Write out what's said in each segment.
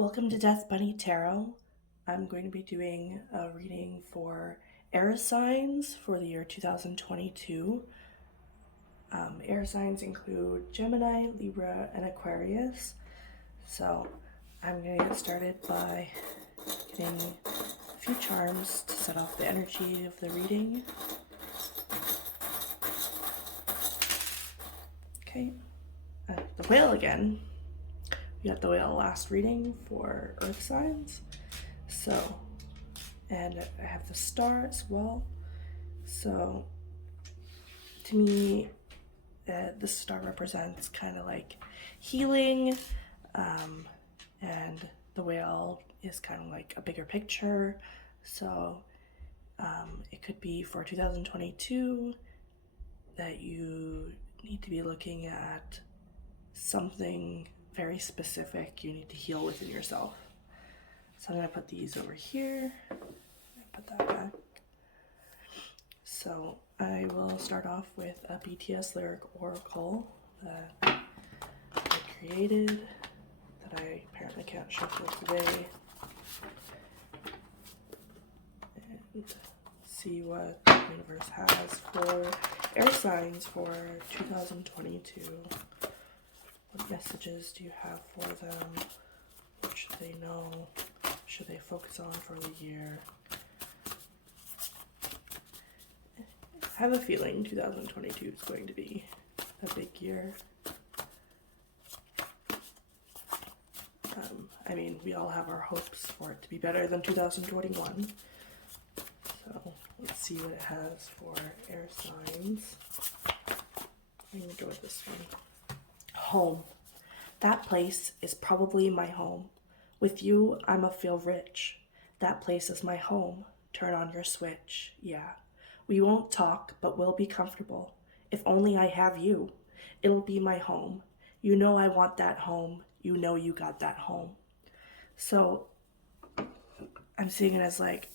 Welcome to Death Bunny Tarot. I'm going to be doing a reading for air signs for the year 2022. Air signs include Gemini, Libra, and Aquarius. So I'm going to get started by getting a few charms to set off the energy of the reading. Okay, the whale again. We got the whale last reading for earth signs. So, and I have the star as well. So, to me, the star represents kind of like healing, and the whale is kind of like a bigger picture. So, it could be for 2022 that you need to be looking at something very specific you need to heal within yourself. So I'm going to put these over here. Put that back. So I will start off with a BTS lyric oracle that I created that I apparently can't shuffle today. And see what the universe has for air signs for 2022. What messages do you have for them? What should they know? Should they focus on for the year? I have a feeling 2022 is going to be a big year. I mean, we all have our hopes for it to be better than 2021. So let's see what it has for air signs. I'm going to go with this one. Home. That place is probably my home. With you, I'ma feel rich. That place is my home. Turn on your switch. Yeah. We won't talk, but we'll be comfortable. If only I have you. It'll be my home. You know I want that home. You know you got that home. So I'm seeing it as like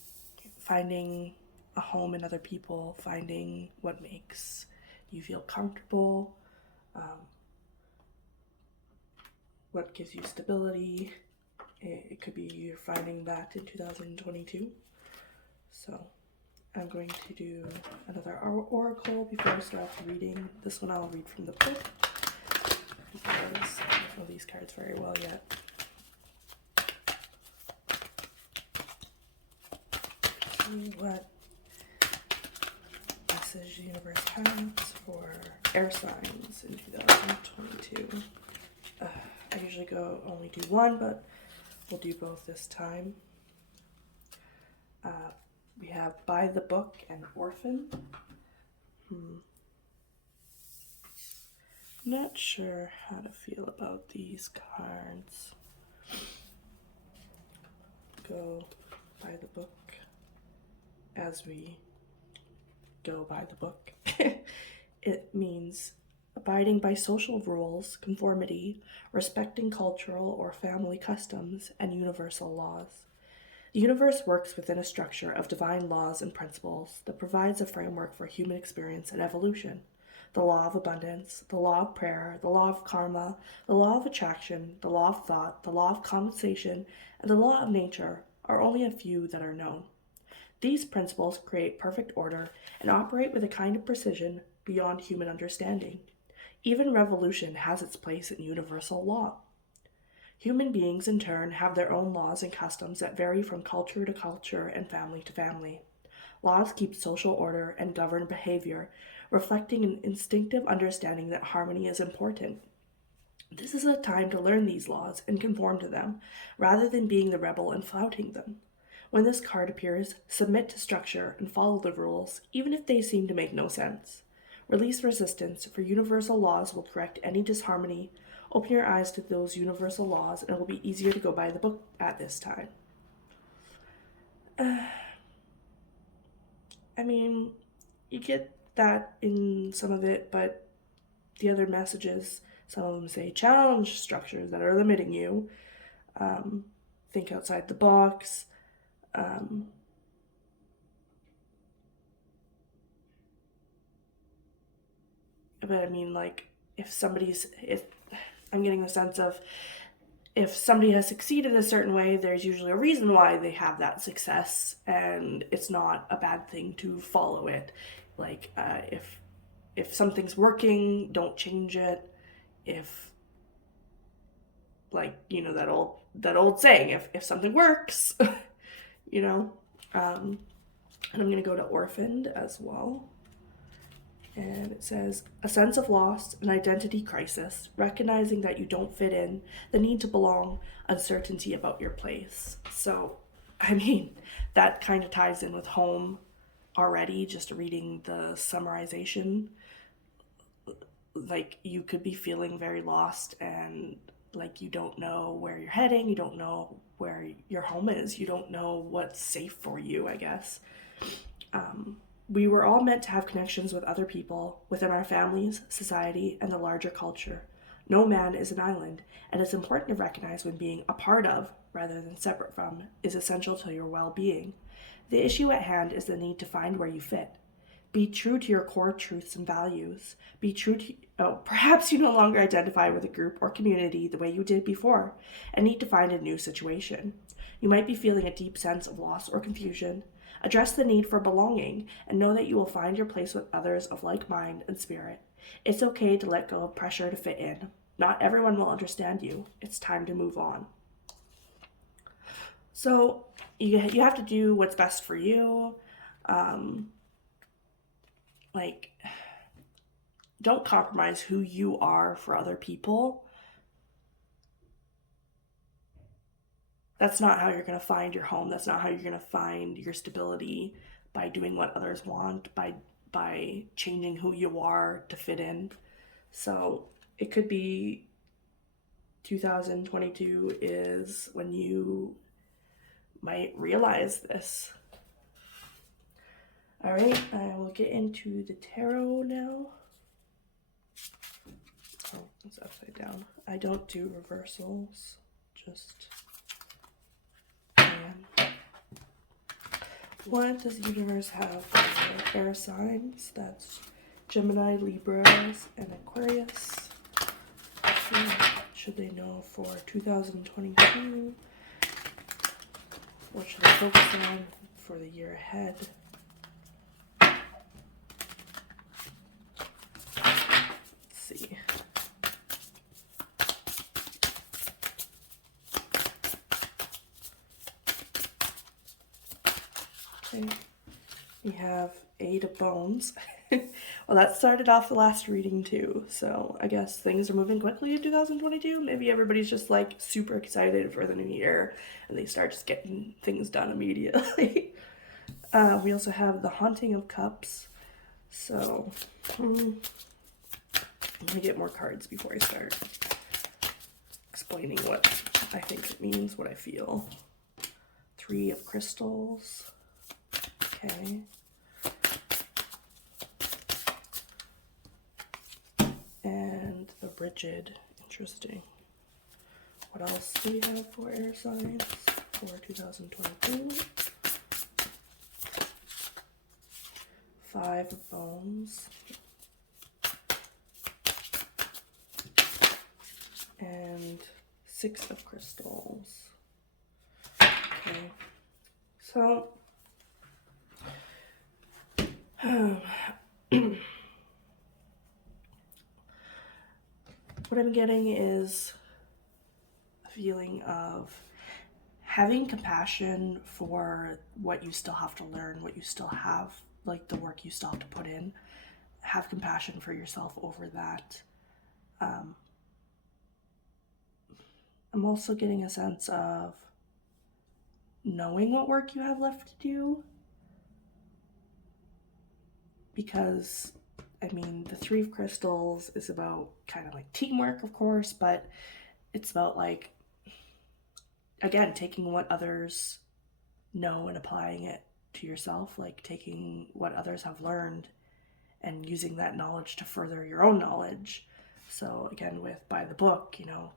finding a home in other people, finding what makes you feel comfortable, what gives you stability. It could be you're finding that in 2022. So I'm going to do another oracle before I start the reading. This one I'll read from the book because I don't know these cards very well yet. See what message the universe has for air signs in 2022. I usually only do one, but we'll do both this time. We have By the Book and Orphan. I'm not sure how to feel about these cards. Go by the book as we go by the book. It means abiding by social rules, conformity, respecting cultural or family customs, and universal laws. The universe works within a structure of divine laws and principles that provides a framework for human experience and evolution. The law of abundance, the law of prayer, the law of karma, the law of attraction, the law of thought, the law of compensation, and the law of nature are only a few that are known. These principles create perfect order and operate with a kind of precision beyond human understanding. Even revolution has its place in universal law. Human beings, in turn, have their own laws and customs that vary from culture to culture and family to family. Laws keep social order and govern behavior, reflecting an instinctive understanding that harmony is important. This is a time to learn these laws and conform to them, rather than being the rebel and flouting them. When this card appears, submit to structure and follow the rules, even if they seem to make no sense. Release resistance, for universal laws will correct any disharmony. Open your eyes to those universal laws, and it will be easier to go by the book at this time. I mean, you get that in some of it, but the other messages, some of them say challenge structures that are limiting you. Think outside the box. But I mean, like, if I'm getting the sense of if somebody has succeeded a certain way, there's usually a reason why they have that success, and it's not a bad thing to follow it. Like, if something's working, don't change it. If, like, you know, that old saying, if something works, you know. And I'm gonna go to Orphaned as well. And it says, a sense of loss, an identity crisis, recognizing that you don't fit in, the need to belong, uncertainty about your place. So, I mean, that kind of ties in with home already, just reading the summarization. Like, you could be feeling very lost and like you don't know where you're heading, you don't know where your home is, you don't know what's safe for you, I guess. We were all meant to have connections with other people, within our families, society, and the larger culture. No man is an island, and it's important to recognize when being a part of, rather than separate from, is essential to your well-being. The issue at hand is the need to find where you fit. Be true to your core truths and values. Be true to... perhaps you no longer identify with a group or community the way you did before, and need to find a new situation. You might be feeling a deep sense of loss or confusion. Address the need for belonging and know that you will find your place with others of like mind and spirit. It's okay to let go of pressure to fit in. Not everyone will understand you. It's time to move on. So you have to do what's best for you. Like, don't compromise who you are for other people. That's not how you're going to find your home. That's not how you're going to find your stability, by doing what others want, by changing who you are to fit in. So it could be 2022 is when you might realize this. All right, I will get into the tarot now. Oh, it's upside down. I don't do reversals, just... What does the universe have for air signs? That's Gemini, Libra, and Aquarius. Should they know for 2022? What should they focus on for the year ahead? Let's see. Okay, we have 8 of Bones. Well, that started off the last reading too, so I guess things are moving quickly in 2022. Maybe everybody's just like super excited for the new year and they start just getting things done immediately. We also have the Haunting of Cups. So let me get more cards before I start explaining what I think it means, what I feel. 3 of Crystals. Okay. And the Rigid. Interesting. What else do we have for air signs for 2022? 5 of Bones. And 6 of Crystals. Okay. So... what I'm getting is a feeling of having compassion for what you still have to learn, what you still have, like the work you still have to put in. Have compassion for yourself over that. I'm also getting a sense of knowing what work you have left to do. Because, I mean, the 3 of Crystals is about kind of like teamwork, of course, but it's about like, again, taking what others know and applying it to yourself, like taking what others have learned and using that knowledge to further your own knowledge. So again, with by the book, you know,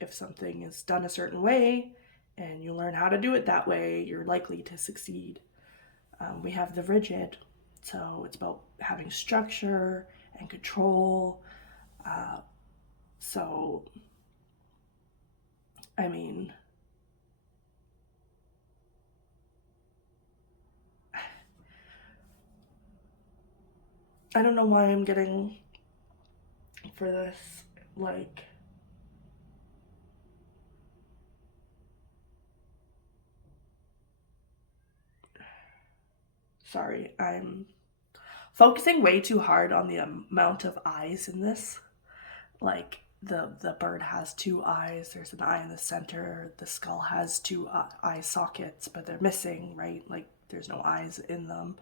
if something is done a certain way and you learn how to do it that way, you're likely to succeed. We have the Rigid, so it's about having structure and control. So I mean, I don't know why I'm getting for this, like, sorry, I'm focusing way too hard on the amount of eyes in this. Like, the bird has 2 eyes, there's an eye in the center, the skull has 2 eye sockets, but they're missing, right? Like, there's no eyes in them.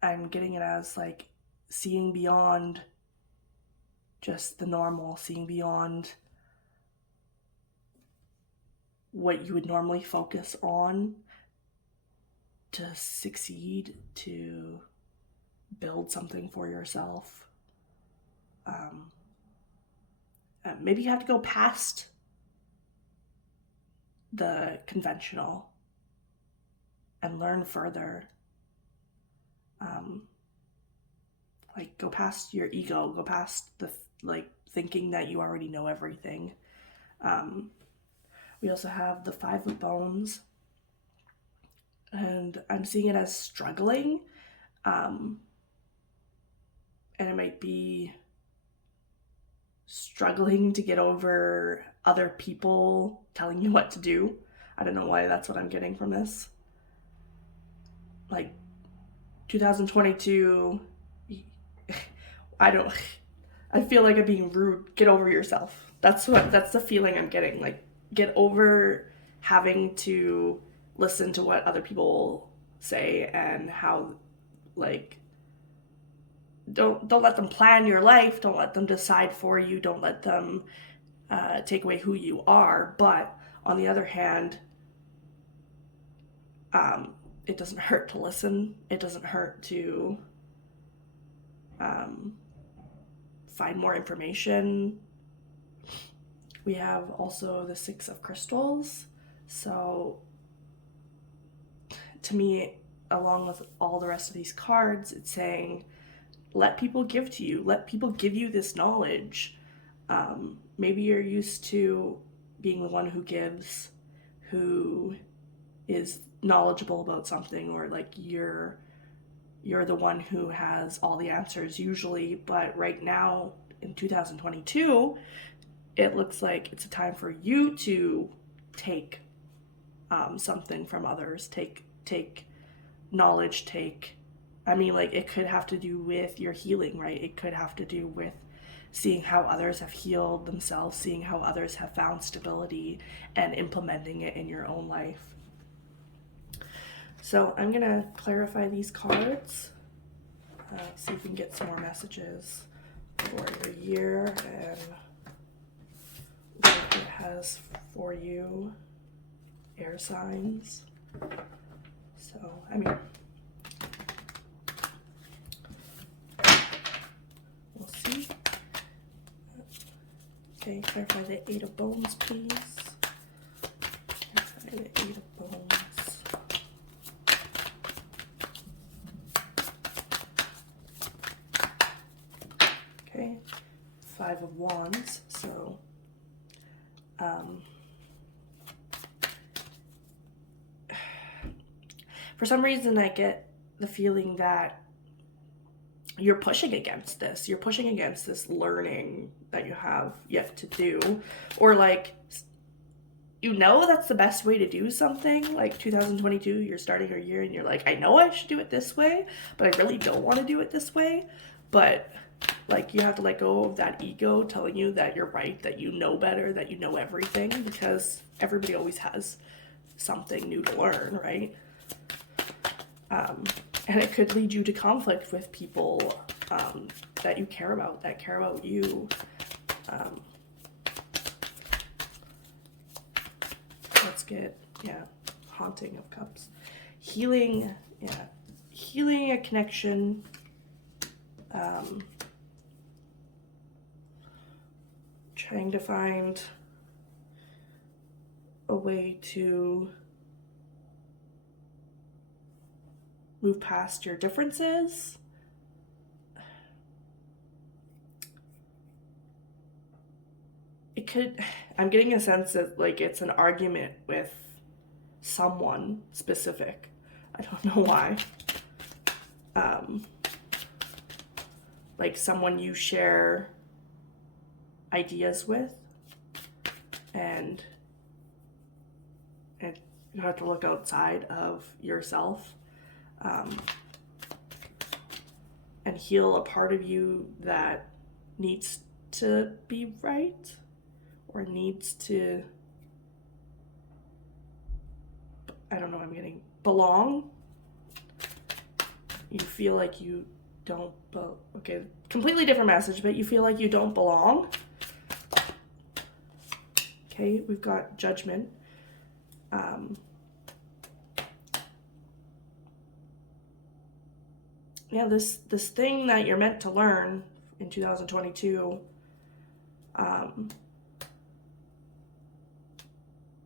I'm getting it as like seeing beyond just the normal, seeing beyond what you would normally focus on to succeed, to build something for yourself. Maybe you have to go past the conventional and learn further. Like, go past your ego, go past the like thinking that you already know everything. We also have the 5 of Bones, and I'm seeing it as struggling, and it might be struggling to get over other people telling you what to do. I don't know why that's what I'm getting from this. Like, 2022, I feel like I'm being rude. Get over yourself. That's the feeling I'm getting. Like, get over having to listen to what other people say and how, like, don't let them plan your life. Don't let them decide for you. Don't let them take away who you are. But on the other hand, it doesn't hurt to listen. It doesn't hurt to find more information. We have also the 6 of Crystals. So to me, along with all the rest of these cards, it's saying, let people give to you. Let people give you this knowledge. Maybe you're used to being the one who gives, who is knowledgeable about something, or like you're the one who has all the answers usually, but right now in 2022, it looks like it's a time for you to take something from others, take knowledge, like, it could have to do with your healing, right? It could have to do with seeing how others have healed themselves, seeing how others have found stability, and implementing it in your own life. So I'm gonna clarify these cards, see if we can get some more messages for your year and what it has for you, air signs. So, I mean, we'll see. Okay, clarify the 8 of Bones, please. Clarify the 8 of Bones. Okay, 5 of Wands. So, for some reason, I get the feeling that you're pushing against this. You're pushing against this learning that you have yet to do. Or, like, you know that's the best way to do something. Like, 2022, you're starting your year and you're like, I know I should do it this way, but I really don't want to do it this way. But, like, you have to let go of that ego telling you that you're right, that you know better, that you know everything, because everybody always has something new to learn, right? And it could lead you to conflict with people that you care about, that care about you. Let's get, Haunting of Cups. Healing a connection. Trying to find a way to move past your differences. it could, I'm getting a sense that like it's an argument with someone specific. I don't know why. Like someone you share ideas with, and you have to look outside of yourself, and heal a part of you that needs to be right, or needs to, I don't know, I'm getting belong. You feel like you don't, okay, completely different message, but you feel like you don't belong. Okay, we've got judgment. Yeah, this thing that you're meant to learn in 2022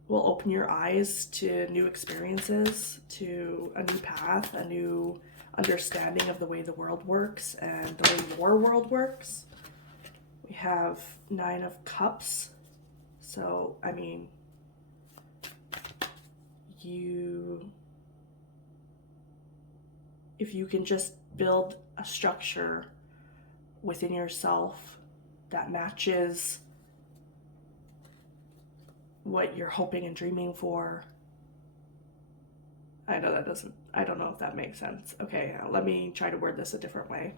will open your eyes to new experiences, to a new path, a new understanding of the way the world works and the way your world works. We have 9 of Cups. So, I mean, if you can just build a structure within yourself that matches what you're hoping and dreaming for. I know that doesn't, I don't know if that makes sense. Okay, let me try to word this a different way.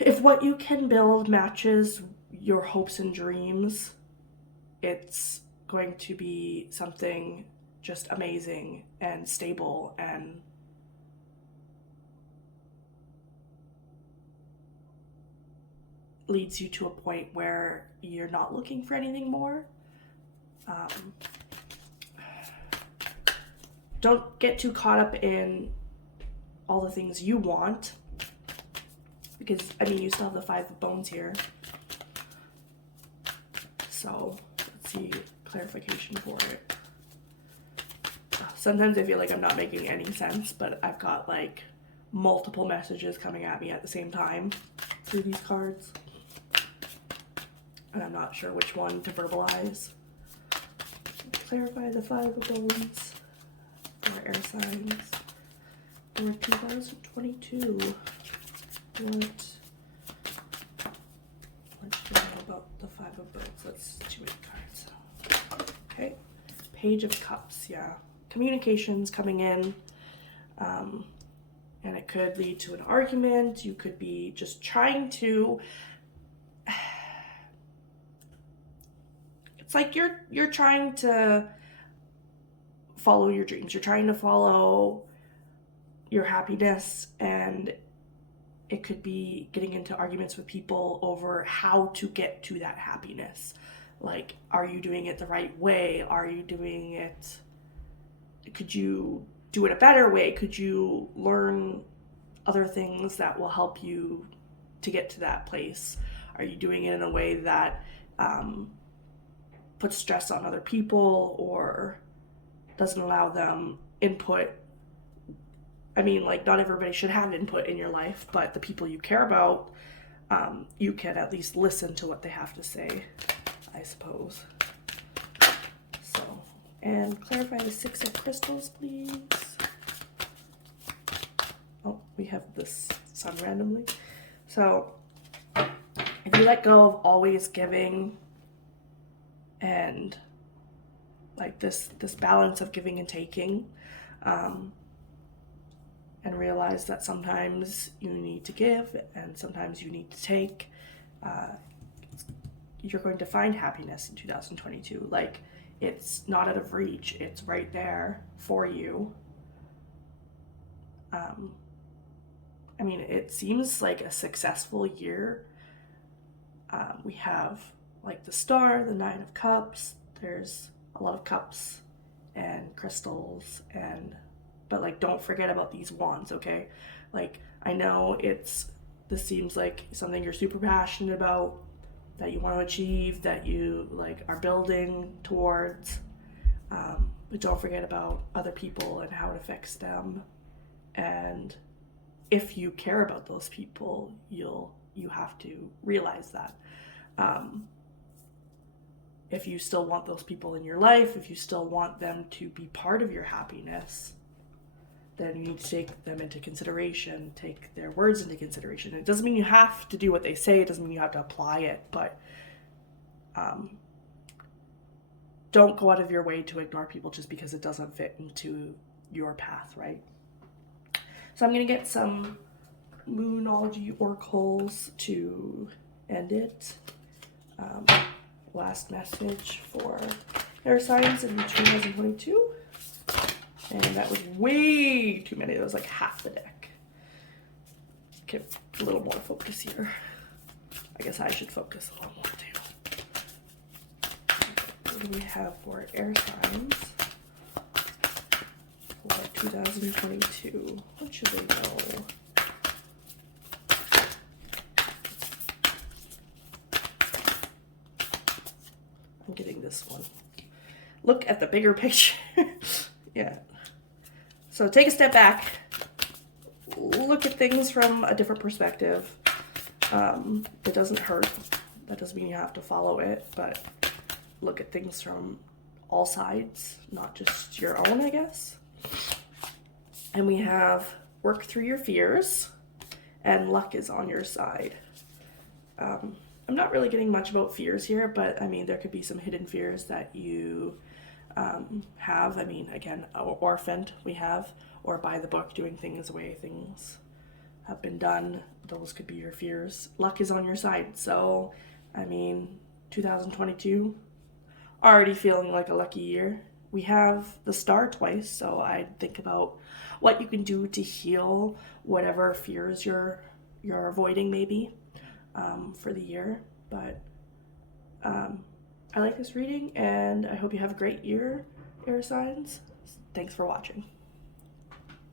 If what you can build matches your hopes and dreams, it's going to be something just amazing and stable and leads you to a point where you're not looking for anything more. Don't get too caught up in all the things you want, because I mean you still have the 5 of Bones here. So let's see, clarification for it. Sometimes I feel like I'm not making any sense, but I've got like multiple messages coming at me at the same time through these cards, and I'm not sure which one to verbalize. Clarify the 5 of Bones for air signs for 2022. Let's know about the 5 of Bones. That's 2 cards. Okay, Page of Cups. Yeah, communications coming in, and it could lead to an argument. You could be just trying to. It's like you're trying to follow your dreams. You're trying to follow your happiness, and it could be getting into arguments with people over how to get to that happiness. Like, are you doing it the right way? Are you doing it, could you do it a better way? Could you learn other things that will help you to get to that place? Are you doing it in a way that puts stress on other people or doesn't allow them input? I mean, like, not everybody should have input in your life, but the people you care about, you can at least listen to what they have to say, I suppose. So, and clarify the 6 of Crystals, please. Oh, we have this Sun randomly. So, if you let go of always giving and like this balance of giving and taking, and realize that sometimes you need to give and sometimes you need to take, you're going to find happiness in 2022. Like, it's not out of reach, it's right there for you. I mean, it seems like a successful year. We have like the Star, the 9 of Cups, there's a lot of cups and crystals, but like, don't forget about these wands, okay? Like, I know this seems like something you're super passionate about, that you want to achieve, that you like are building towards, but don't forget about other people and how it affects them. And if you care about those people, you have to realize that. if you still want those people in your life, if you still want them to be part of your happiness, then you need to take them into consideration, take their words into consideration. It doesn't mean you have to do what they say, it doesn't mean you have to apply it, but don't go out of your way to ignore people just because it doesn't fit into your path, right? So I'm going to get some Moonology oracles to end it. Last message for air signs in 2022. And that was way too many. That was like half the deck. Get a little more focus here. I guess I should focus a little more too. What do we have for air signs for 2022? What should they know? I'm getting this one. Look at the bigger picture. Yeah. So take a step back. Look at things from a different perspective. It doesn't hurt. That doesn't mean you have to follow it, but look at things from all sides, not just your own, I guess. And we have work through your fears, and luck is on your side. I'm not really getting much about fears here, but I mean, there could be some hidden fears that you have. I mean, again, orphaned we have, or by the book, doing things the way things have been done. Those could be your fears. Luck is on your side. So, I mean, 2022, already feeling like a lucky year. We have the star twice, so I'd think about what you can do to heal whatever fears you're avoiding maybe for the year. But I like this reading, and I hope you have a great year, air signs. Thanks for watching.